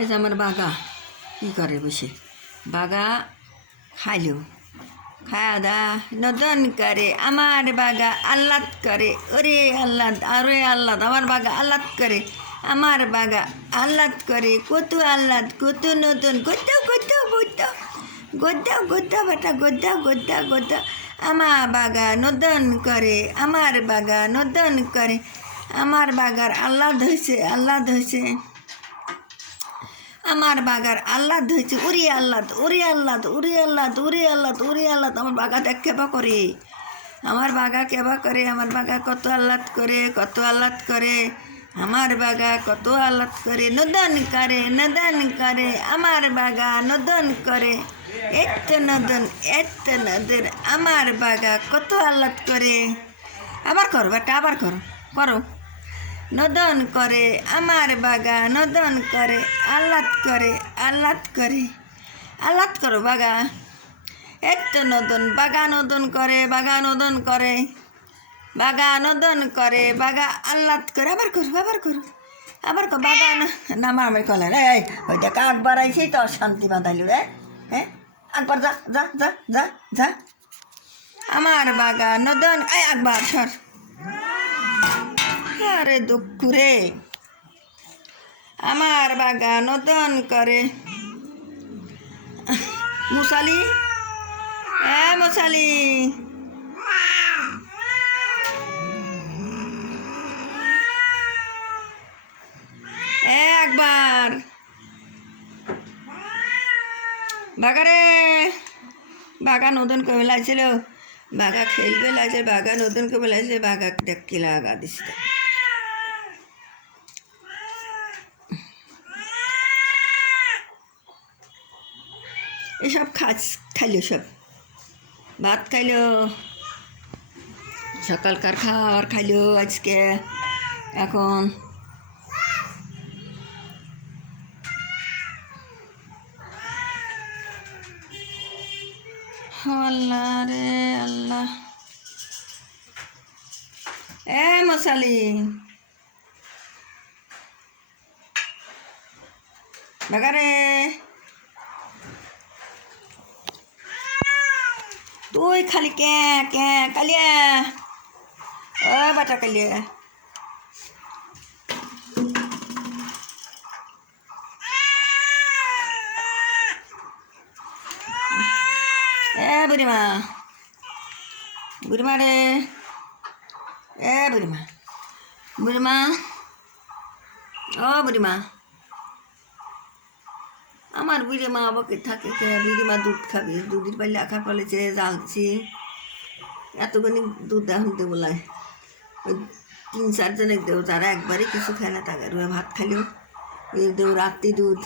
এই যে আমার বাগা কী করে বসে বাগা খাইল খাওয়া দা নদন করে আমার বাগা আহ্লাদ করে ওরে আহ্লাদ আরে আহ্লাদ আমার বাগা আহ্লাদ করে আমার বাগা আহ্লাদ করে কত আহ্লাদ কত নতুন গোদ্দা গোদ্দা গোদ্দা গোদ্দা গোদ্দা বেটা গোদ্দা গোদ্দা গোদ্দা আমার বাগা নদন করে আমার বাগা নদন করে আমার বাগার আহ্লাদ হয়েছে আহ্লাদ হয়েছে আমার বাগার আহ্লাদ হয়েছে উড়ি আহ্লাদ উড়ি আহ্লাদ উড়ি আহ্লাদ উড়ি আহ্লাদ উড়ি আহ্লাদ আমার বাগা দেখ কেবা করে আমার বাগা কেবা করে আমার বাগা কত আহ্লাদ করে কত আহ্লাদ করে আমার বাগা কত আহ্লাদ করে নদন করে আমার বাগা নদন করে এত নদন আমার বাগা কত আহ্লাদ করে আবার করো বেটা আবার করো করো নদন করে আমার বাগা নদন করে আহ্লাদ করে আহ্লাদ করে আহ্লাদ করো বাগা এত নদন বাগা নদন করে বাগা নদন করে বাগা নদন করে বাগা আহ্লাদ করে আবার করো আবার করো আবার কর বাগা না মামার কলে এই ওইটা কাক বাড়াইছি তো শান্তি বাঁধাইল রে হ্যাঁ একবার যা যা যা যা যা আমার বাগা নদন এই একবার সর আরে দুঃখ রে আমার বাগা নদন করে মশালি মশালি একবার বাগা রে বাগা নদন করে লাগছিল বাগা খেলবে লাগছে বাগা নদন করে লাগছে বাগা দেখি লাগা দিচ্ছে এসব খাইলো সব ভাত খাইলো সকালকার খাবার খাইলো আজকে এখন আল্লাহ রে আল্লাহ মশালি বাগা রে তুই খালি কে কালিয়া ও বাটা কালিয়া বুড়িমা বুড়িমা রে বুড়িমা বুড়িমা ও বুড়িমা আমার বুড়িমা বাবাকে থাকে বুড়িমা দুধ খাবে দুধের পাইলে আঁকা ফলেছে জ্বালছি এতখানি দুধ এখন দেবো লাগে ওই 3-4 জনের দেবো তারা একবারে কিছু খায় না তাকে রুয়ে ভাত খাইলেও ওই দেবো রাত্রি দুধ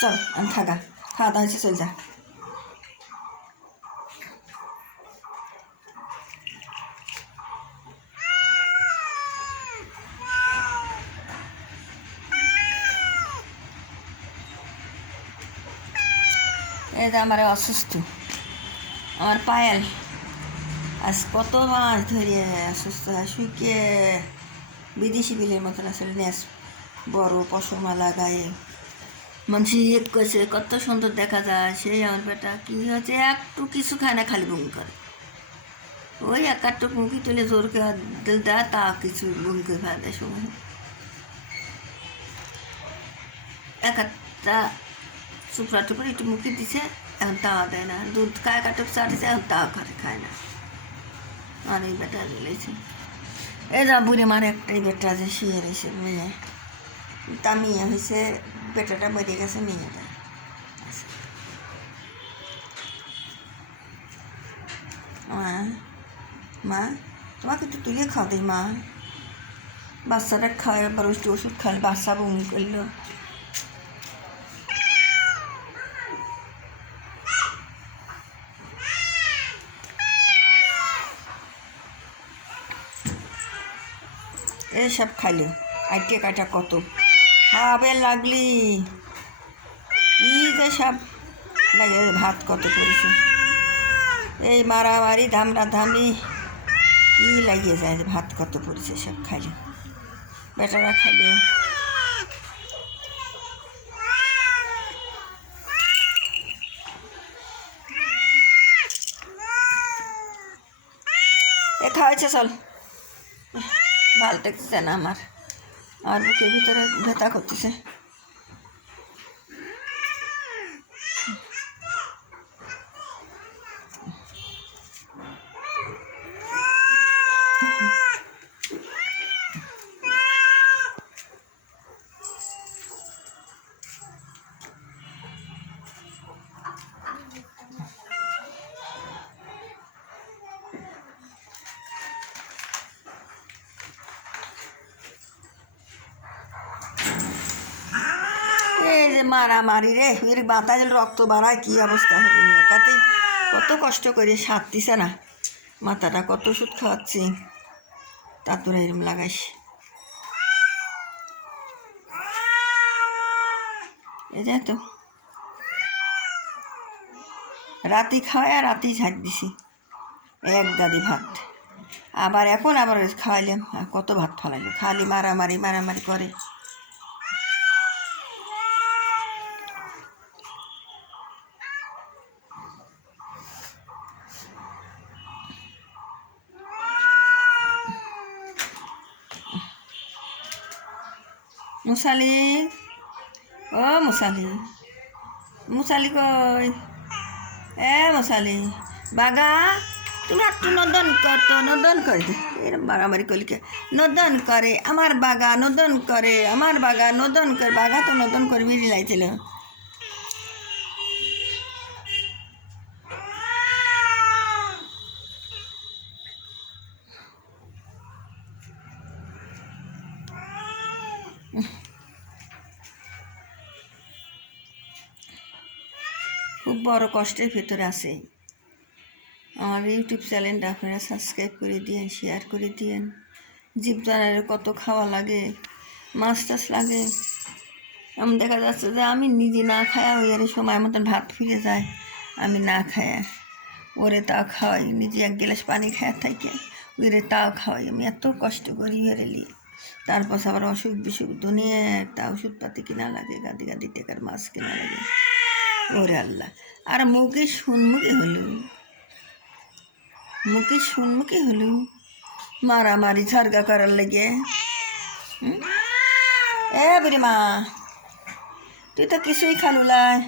চল আমি থাকা খাওয়া দাওয়া হয়েছে চল যা এই যে আমার অসুস্থ আমার পায়েল আজ কত মাস ধরে অসুস্থ শুকিয়ে বিদেশি বিলের মতন আসলে নেস বড় পশমা গায়ে মানুষ ইয়ে করছে কত সুন্দর দেখা যায় সেই আমার বেটা কী হচ্ছে একটু কিছু খায় না খালি বমি করে ওই একটু মুখি তুলে জোর করে দিল দেয় তা কিছু বমি করে ফেলা দেয় সময় একটা চুপড়া টুপড়া একটু মুখে দিছে এখন তাওয়া দেয় না দুধ খায় কাটুক চাটিছে এখন তাও খায় না অনেক বেটা লেগেছে এই যা বুড়ি মার একটাই বেটা যে শুয়ে রয়েছে মেয়ে তা মেয়ে হয়েছে বেটাটা বেরিয়ে গেছে মেয়েটা মা তোমাকে একটু তুলে খাও দিই মা বাচ্চাটা খায় এবার ওষুধ খায় বাচ্চা বমি করলো এসব খাইলে আইটে কাটা কত খাবে লাগলি ই যে সব লাগে ভাত কত করেছে, এই মারামারি ধামড়াধামি কি লাগিয়ে যায় যে ভাত কত পড়েছে, সব খাইলে বেটারা খাইলে। এ খাওয়াইছে চল, ভালো দেখতেছে না আমার বুকের ভিতরে ব্যথা করতেছে। এই যে মারামারি রে, এর বাতায় রক্ত বাড়ায়, কী অবস্থা হবে একাতেই কত কষ্ট করে সারতিছে না, মাথাটা কত ওষুধ খাওয়াচ্ছি, তারপরে এরম লাগাইস। এই যে তো রাতি খাওয়ায় আর রাতেই ঝাঁক দিছি এক গাদি ভাত, আবার এখন আবার খাওয়াইলাম, কত ভাত ফলাইলো, খালি মারামারি মারামারি করে। মুসালি, ও মুসালি, মুসালি কই, এ মুসালি বাগা, তুমি একটু নদন কর তো, নদন করে দে, এরম মারামারি কলিকে নদন করে আমার বাগা, নদন করে আমার বাগা, নদন করে, বাগা তো নদন করে বেরিয়ে লাইছিল। খুব বড় কষ্টের ভেতরে আছে আমার ইউটিউব চ্যানেলটা, আপনারা সাবস্ক্রাইব করে দিয়েন, শেয়ার করে দিয়েন। জীবজন্তুর কত খাওয়া লাগে, মাছ টাছ লাগে, এমন দেখা যাচ্ছে যে আমি নিজে না খায়া ওই আর সময় মতন ভাত ফিরে যায়, আমি না খায়া ওরে তাও খাওয়াই, নিজে এক গ্লাস পানি খায়া থাকে ওরে তাও খাওয়াই, আমি এত কষ্ট করি বেরেলি। তারপর আবার অসুখ বিসুখ দুনিয়া একটা ওষুধপাতি কিনা লাগে, গাদি গাদি টেকার মাছ কিনা লাগে, ওরে আল্লাহ। আর মুখে শুনমুখে হলো, মুখে শুনমুখে হলো মারামারি ঝারগা করার লেগে। এ বুড়ি মা, তুই তো কিছুই খালুলাই।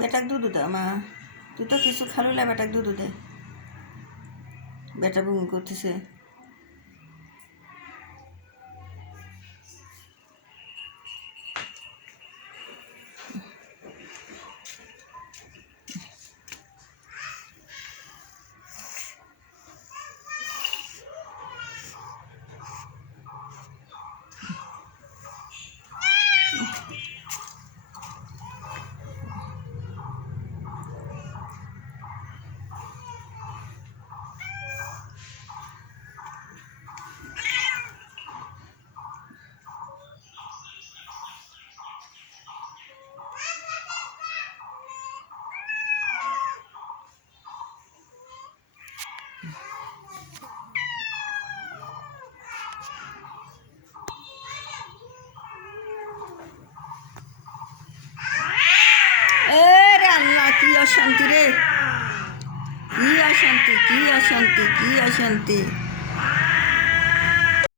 বেটাক দুধ দে মা, তুই তো কিছু খালুলা, বেটাক দুধ দে, বেটা বুমি করতেছে। কি অশান্তি রে, কি অশান্তি, কি অশান্তি, কি অশান্তি।